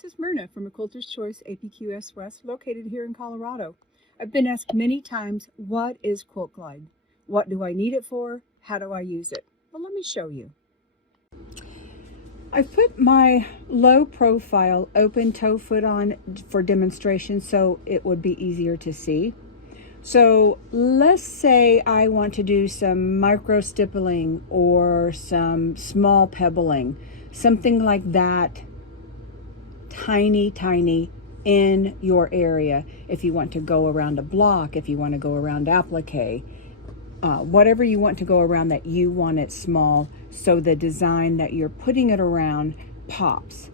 this is Myrna from A Quilter's Choice APQS West, located here in Colorado. I've been asked many times, what is Quilt Glide? What do I need it for? How do I use it? Well, let me show you. I've put my low profile open toe foot on for demonstration so it would be easier to see. So let's say I want to do some micro stippling or some small pebbling, something like that, tiny in your area. If you want to go around a block, if you want to go around applique, whatever you want to go around that you want it small so the design that you're putting it around pops.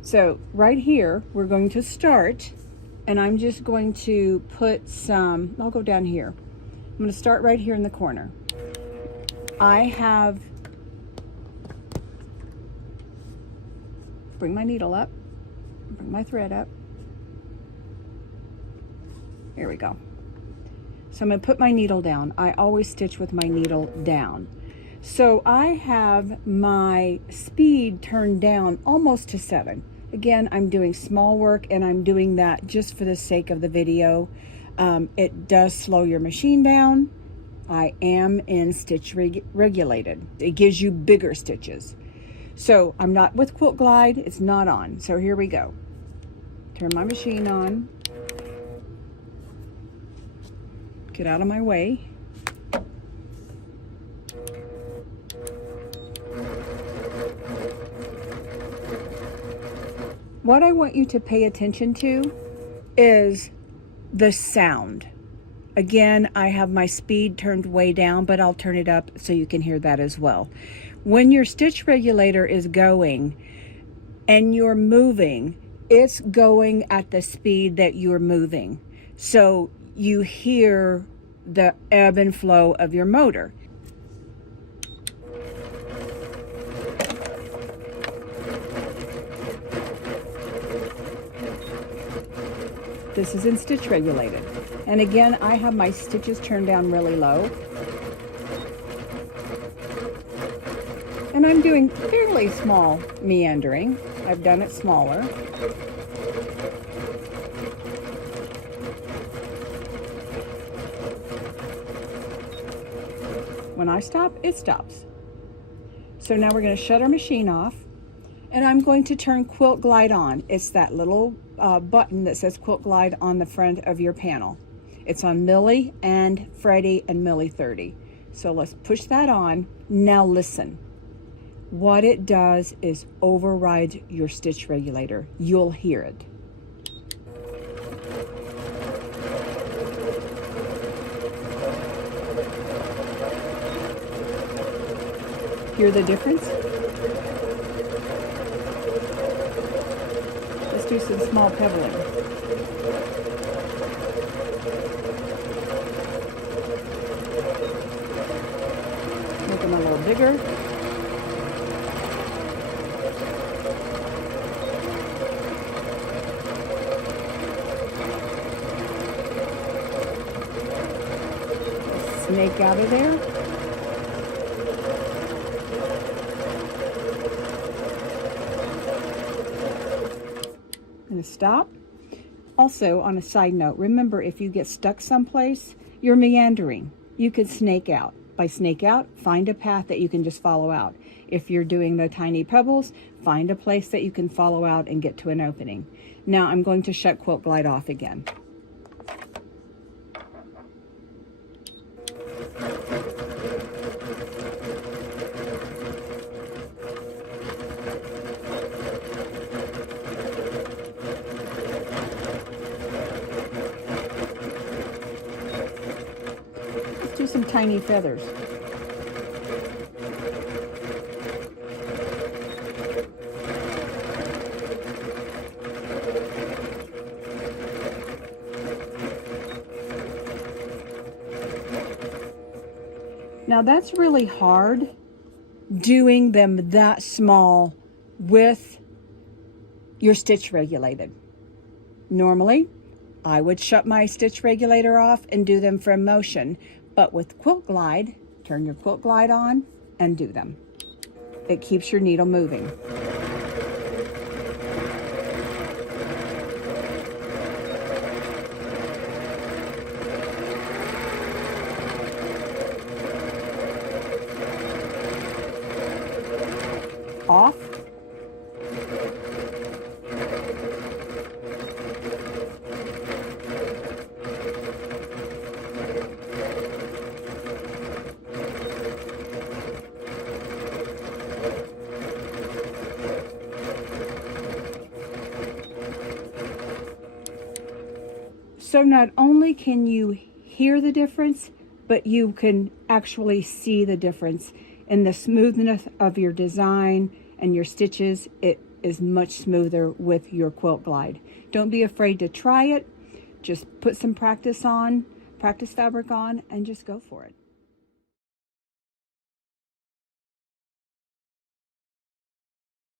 So right here we're going to start, and I'm just going to put some, I'll go down here. I'm going to start right here in the corner. I have, bring my needle up, bring my thread up. Here we go. So I'm going to put my needle down. I always stitch with my needle down. So I have my speed turned down almost to 7. Again, I'm doing small work, and I'm doing that just for the sake of the video. It does slow your machine down. I am in stitch regulated. It gives you bigger stitches. So I'm not with Quilt Glide, it's not on. So here we go. Turn my machine on. Get out of my way. What I want you to pay attention to is the sound. Again, I have my speed turned way down, but I'll turn it up so you can hear that as well. When your stitch regulator is going and you're moving, it's going at the speed that you're moving. So you hear the ebb and flow of your motor. This is in stitch regulated. And again, I have my stitches turned down really low. And I'm doing fairly small meandering. I've done it smaller. When I stop, it stops. So now we're going to shut our machine off, and I'm going to turn Quilt Glide on. It's that little button that says Quilt Glide on the front of your panel. It's on Milli and Freddie and Milli 30. So let's push that on. Now listen. What it does is override your stitch regulator. You'll hear it. Hear the difference? Let's do some small pebbling. Make them a little bigger. Snake out of there. I'm going to stop. Also, on a side note, remember, if you get stuck someplace, you're meandering. You could snake out. By snake out, find a path that you can just follow out. If you're doing the tiny pebbles, find a place that you can follow out and get to an opening. Now I'm going to shut Quilt Glide off again. Do some tiny feathers. Now that's really hard, doing them that small with your stitch regulated. Normally, I would shut my stitch regulator off and do them from motion, but with Quilt Glide, turn your Quilt Glide on and do them. It keeps your needle moving. off. So not only can you hear the difference, but you can actually see the difference in the smoothness of your design and your stitches. It is much smoother with your Quilt Glide. Don't be afraid to try it. Just put some practice fabric on, and just go for it.